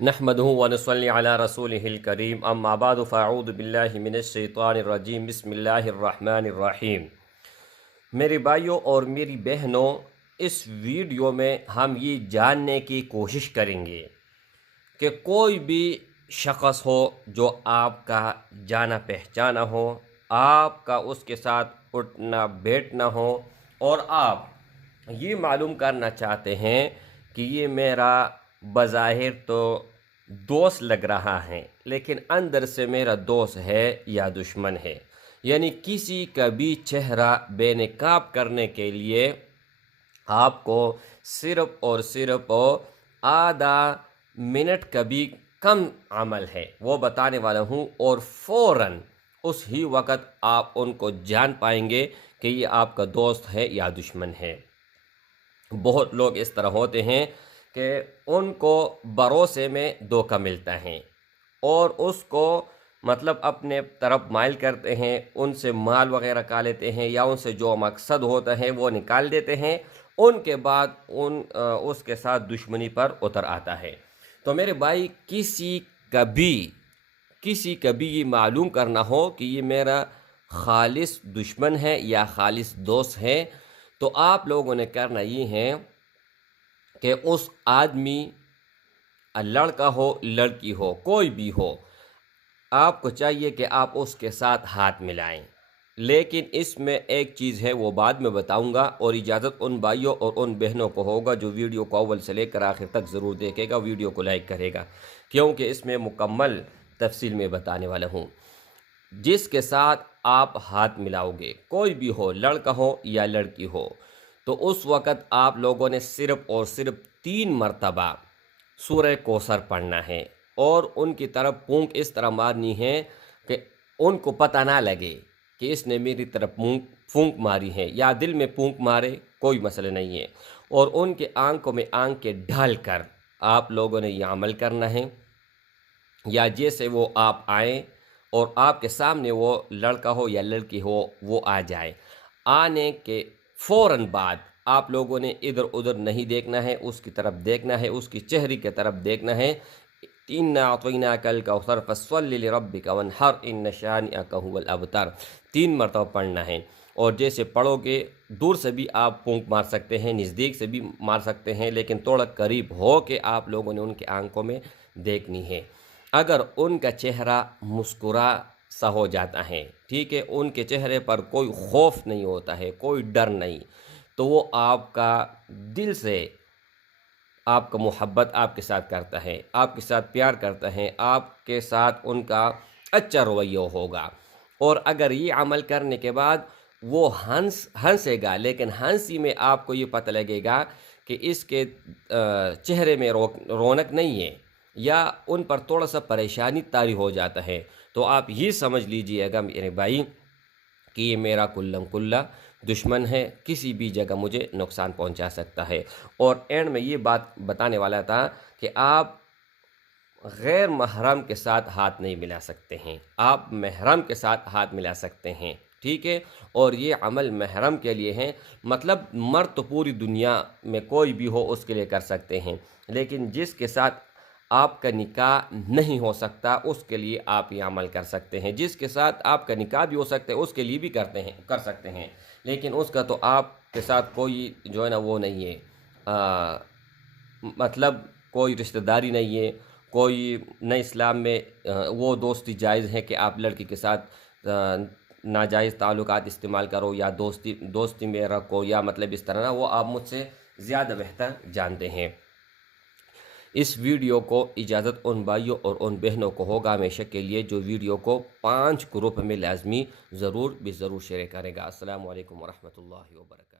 نحمدہ ونصلی علی رسولہ الکریم اما بعد فاعوذ باللہ من الشیطان الرجیم بسم اللہ الرحمن الرحیم۔ میرے بھائیوں اور میری بہنوں، اس ویڈیو میں ہم یہ جاننے کی کوشش کریں گے کہ کوئی بھی شخص ہو جو آپ کا جانا پہچانا ہو، آپ کا اس کے ساتھ اٹھنا بیٹھنا ہو، اور آپ یہ معلوم کرنا چاہتے ہیں کہ یہ میرا بظاہر تو دوست لگ رہا ہے لیکن اندر سے میرا دوست ہے یا دشمن ہے، یعنی کسی کا بھی چہرہ بے نقاب کرنے کے لیے آپ کو صرف اور صرف آدھا منٹ کا بھی کم عمل ہے وہ بتانے والا ہوں، اور فوراً اس ہی وقت آپ ان کو جان پائیں گے کہ یہ آپ کا دوست ہے یا دشمن ہے۔ بہت لوگ اس طرح ہوتے ہیں کہ ان کو بھروسے میں دھوکہ ملتا ہے اور اس کو مطلب اپنے طرف مائل کرتے ہیں، ان سے مال وغیرہ کا لیتے ہیں یا ان سے جو مقصد ہوتا ہے وہ نکال دیتے ہیں، ان کے بعد اس کے ساتھ دشمنی پر اتر آتا ہے۔ تو میرے بھائی، کسی کا بھی یہ معلوم کرنا ہو کہ یہ میرا خالص دشمن ہے یا خالص دوست ہے، تو آپ لوگوں نے کرنا یہ ہے کہ اس آدمی، لڑکا ہو لڑکی ہو کوئی بھی ہو، آپ کو چاہیے کہ آپ اس کے ساتھ ہاتھ ملائیں۔ لیکن اس میں ایک چیز ہے، وہ بعد میں بتاؤں گا، اور اجازت ان بھائیوں اور ان بہنوں کو ہوگا جو ویڈیو کو اول سے لے کر آخر تک ضرور دیکھے گا، ویڈیو کو لائک کرے گا، کیونکہ اس میں مکمل تفصیل میں بتانے والا ہوں۔ جس کے ساتھ آپ ہاتھ ملاؤ گے، کوئی بھی ہو، لڑکا ہو یا لڑکی ہو، تو اس وقت آپ لوگوں نے صرف اور صرف 3 مرتبہ سورہ کوثر پڑھنا ہے، اور ان کی طرف پونک اس طرح مارنی ہے کہ ان کو پتہ نہ لگے کہ اس نے میری طرف پونک ماری ہے، یا دل میں پونک مارے کوئی مسئلہ نہیں ہے، اور ان کے آنکھوں میں آنکھیں ڈال کر آپ لوگوں نے یہ عمل کرنا ہے، یا جیسے وہ آپ آئیں اور آپ کے سامنے وہ لڑکا ہو یا لڑکی ہو وہ آ جائے، آنے کے فوراً بعد آپ لوگوں نے ادھر ادھر نہیں دیکھنا ہے، اس کی طرف دیکھنا ہے، اس کی چہرے کی طرف دیکھنا ہے۔ اِنَّا أَعْطَيْنَاكَ الْكَوْثَرَ فَصَلِّ لِرَبِّكَ وَانْحَرْ إِنَّ شَانِئَكَ هُوَ الْأَبْتَرُ 3 مرتبہ پڑھنا ہے، اور جیسے پڑھو گے دور سے بھی آپ پونک مار سکتے ہیں، نزدیک سے بھی مار سکتے ہیں، لیکن تھوڑا قریب ہو کے آپ لوگوں نے ان کے آنکھوں میں دیکھنی ہے۔ اگر ان کا چہرہ مسکرا سا ہو جاتا ہے، ٹھیک ہے، ان کے چہرے پر کوئی خوف نہیں ہوتا ہے، کوئی ڈر نہیں، تو وہ آپ کا دل سے آپ کا محبت آپ کے ساتھ کرتا ہے، آپ کے ساتھ پیار کرتا ہے، آپ کے ساتھ ان کا اچھا رویہ ہوگا۔ اور اگر یہ عمل کرنے کے بعد وہ ہنسے گا، لیکن ہنسی میں آپ کو یہ پتہ لگے گا کہ اس کے چہرے میں رونق نہیں ہے، یا ان پر تھوڑا سا پریشانی طاری ہو جاتا ہے، تو آپ یہ سمجھ لیجئے گا میرے بھائی کہ یہ میرا کلم کلا دشمن ہے، کسی بھی جگہ مجھے نقصان پہنچا سکتا ہے۔ اور اینڈ میں یہ بات بتانے والا تھا کہ آپ غیر محرم کے ساتھ ہاتھ نہیں ملا سکتے ہیں، آپ محرم کے ساتھ ہاتھ ملا سکتے ہیں، ٹھیک ہے، اور یہ عمل محرم کے لیے ہے، مطلب مرد تو پوری دنیا میں کوئی بھی ہو اس کے لیے کر سکتے ہیں، لیکن جس کے ساتھ آپ کا نکاح نہیں ہو سکتا اس کے لیے آپ یہ عمل کر سکتے ہیں، جس کے ساتھ آپ کا نکاح بھی ہو سکتا ہے اس کے لیے بھی کر سکتے ہیں، لیکن اس کا تو آپ کے ساتھ کوئی جو ہے نا وہ نہیں ہے، مطلب کوئی رشتہ داری نہیں ہے، کوئی نئے اسلام میں وہ دوستی جائز ہے کہ آپ لڑکی کے ساتھ ناجائز تعلقات استعمال کرو یا دوستی میں رکھو، یا مطلب اس طرح، وہ آپ مجھ سے زیادہ بہتر جانتے ہیں۔ اس ویڈیو کو اجازت ان بھائیوں اور ان بہنوں کو ہوگا ہمیشہ کے لیے جو ویڈیو کو 5 گروپ میں لازمی ضرور شیئر کرے گا۔ السلام علیکم ورحمۃ اللہ وبرکاتہ۔